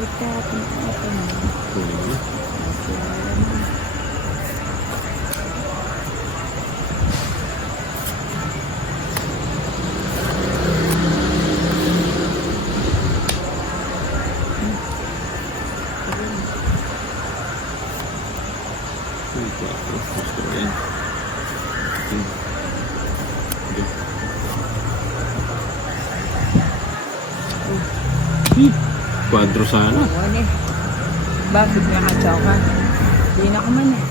Itapon ako na. Pwede. Gusto ko yan. Kwadro sana. Oo, eh. Bakit nakatsaw ka? Hindi na ka man eh.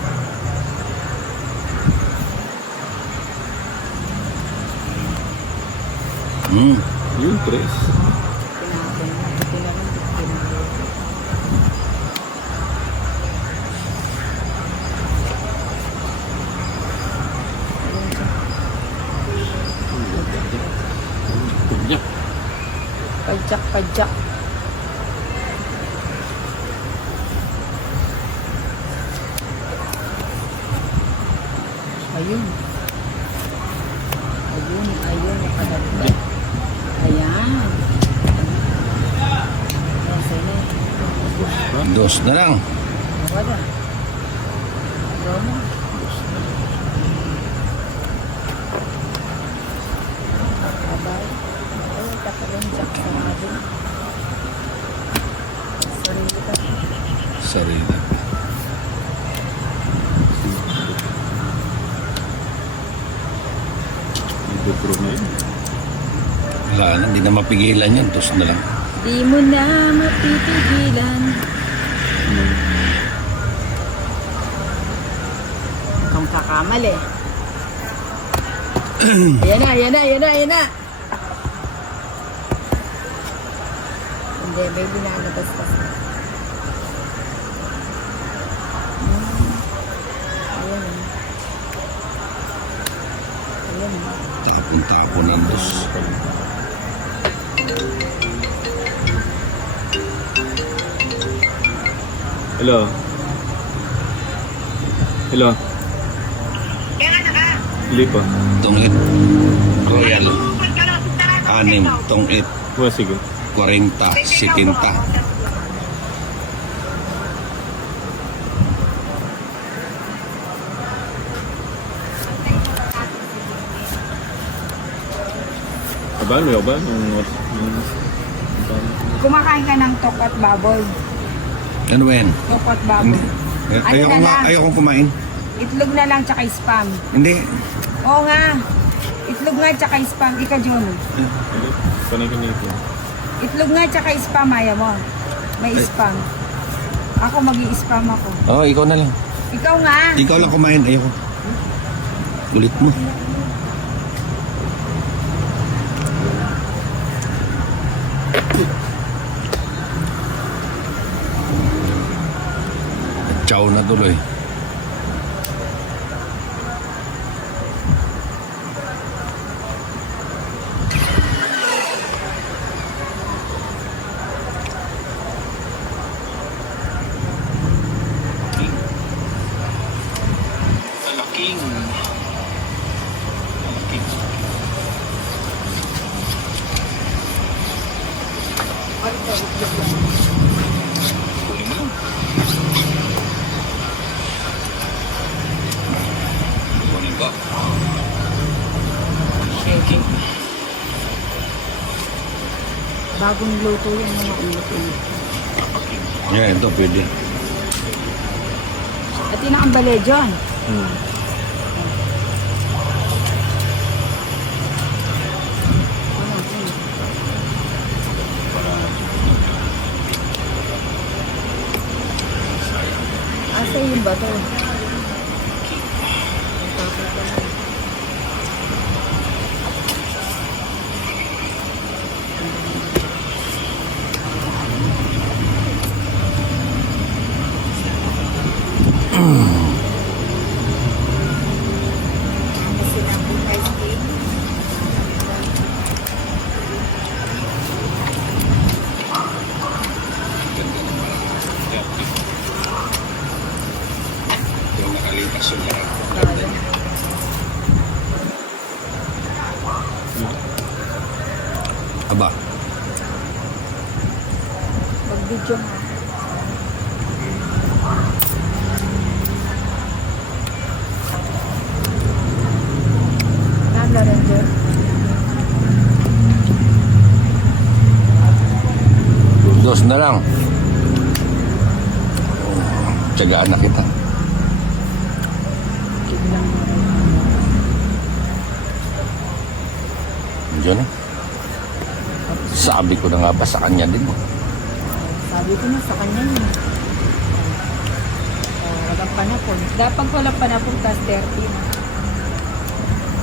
Yung tres. Tinapon na. Buti na rin. Pudyak. Padyak, padyak. Ayun. Ayun, ayun. Nakalagay. Ayan. Ayan, sa'yo. Dos na lang. Wala. Wala. Abay. Ay, tapalan jack sa mga din. Sarili ka. Sarili. Nagpupro na yun. Wala na, hindi na mapigilan yan. Dos na lang. Di mo na mapipigilan. Kung kakamali. Ayan na, ayan na, ayan na, ayan na. Hindi, may binalabas kasi. Ayan na. Ayan na. Tapon-tapon ng dos. Hello. Hello. Hindi pa. Tungit. Royal. 6. Tungit. Well, sige. 40. 70. Abaan mo ba? Kumakain ka ng tok at baboy. Ano ba yan? Tok at baboy. Ayoko na lang? ayoko kumain. Itlog na lang tsaka spam. Hindi. Oo nga. Itlog nga tsaka spam. Ikaw, John. Panay ka nito. Itlog nga tsaka spam, ayaw mo. May spam. Ako mag-i-spam ako. Oh, ikaw na lang. Ikaw nga. Ikaw lang kumain. Ayoko. Gulit mo. Chow na tuloy. Talaking. Kunin ko. Thinking. Bagong luto yan, mga ulit-ulit. Yeah, ito pwede. At yun ang bale, John. Asa yung bato? Video mo. Nanda rin dyan. Dos na lang. Tiyagaan na kita. Diyan. Sabi ko na nga ba sa kanya din. Sabi ko na sa kanya yun. Walang panapon. Dapat walang panapon, tas 30 na.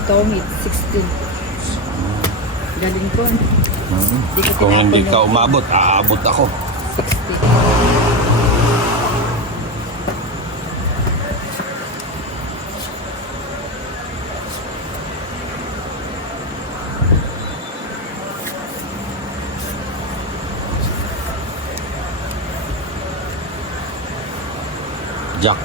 Tomit, 16. Galing ko. Di ko Kung hindi tinapon ka yung umabot, aabot ako. 60. Jack.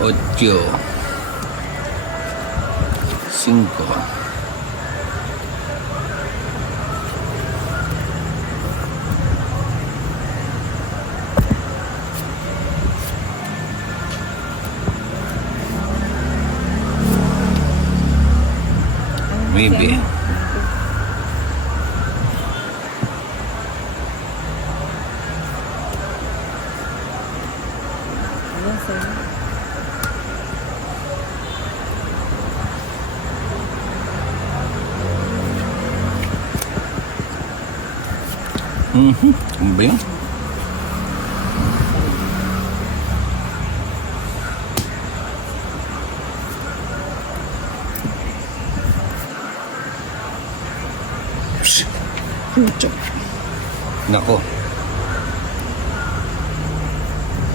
Ocho. 5. Maybe. Ayan, sir. Ano ba yun? Nako.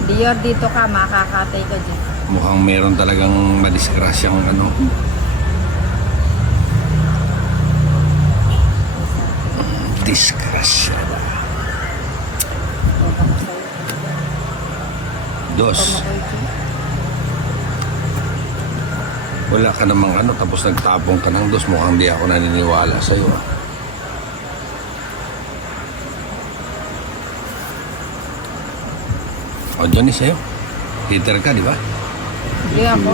Dior, dito ka, makakatay ka dyan. Mukhang meron talagang madisgrasyang ano. Disgrasya. Dos. Wala ka namang ano, tapos nagtapong ka ng dos. Mukhang di ako naniniwala sa'yo. O, Johnny, sa'yo. Hitter ka, di ba? Hindi ako.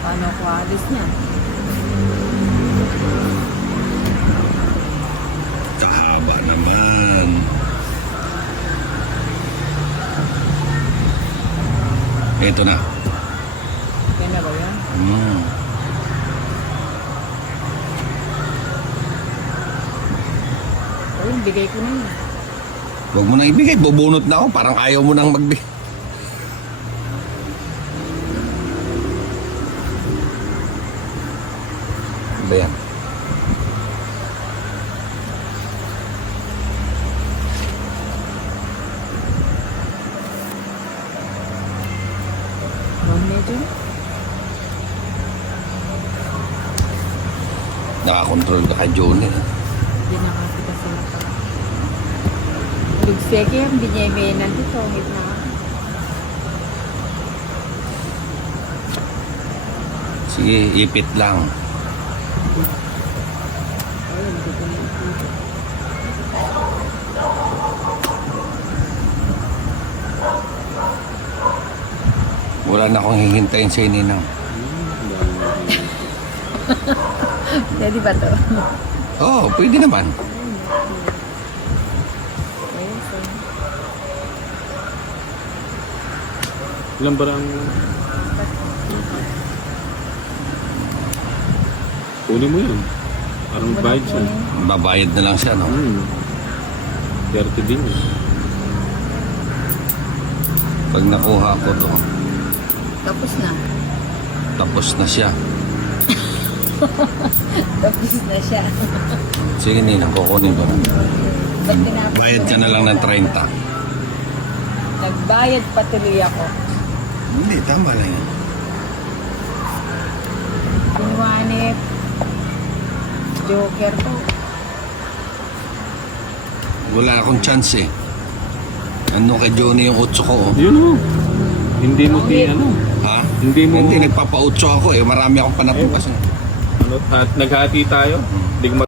Paano ko alis niya? Kahaba naman. Ito na. Yan na ba yan? Ayun, bigay ko na yun. Huwag mo nang ibigay. Bubunot na ako. Parang ayaw mo nang magbigay. Ano ba yan? Medyo? Nakakontrol ka kay Johnny. Hindi nakakita sila pa. Lugsege, hindi niya may nandito. Hit na. Sige, ipit lang. Ayun, hindi ko nakikita. Wala na akong hihintayin sa ininang. Pwede ba to? Oo, pwede naman. Ayun, sir. Ilan ba ang... Kunin mo yun. Parang bayad siya. Babayad na lang siya, no? 30 din yun. Pag nakuha ko to, Tapos na. tapos na siya. Tapos na siya. Sige, Ninang, kukunin ko na. Ba't tinapos Bayad mo? ka na lang ng 30. Nagbayad patuloy ako. Hindi, tama lang yan. Joker to. Wala akong chance eh. Ano kay Johnny yung 8 ko? Oh. Yun o. Hindi mo ano. Ha? Hindi mo... Hindi, nagpapa-8 ako eh. Marami akong panapukas. Ano, at naghati tayo. Hindi ko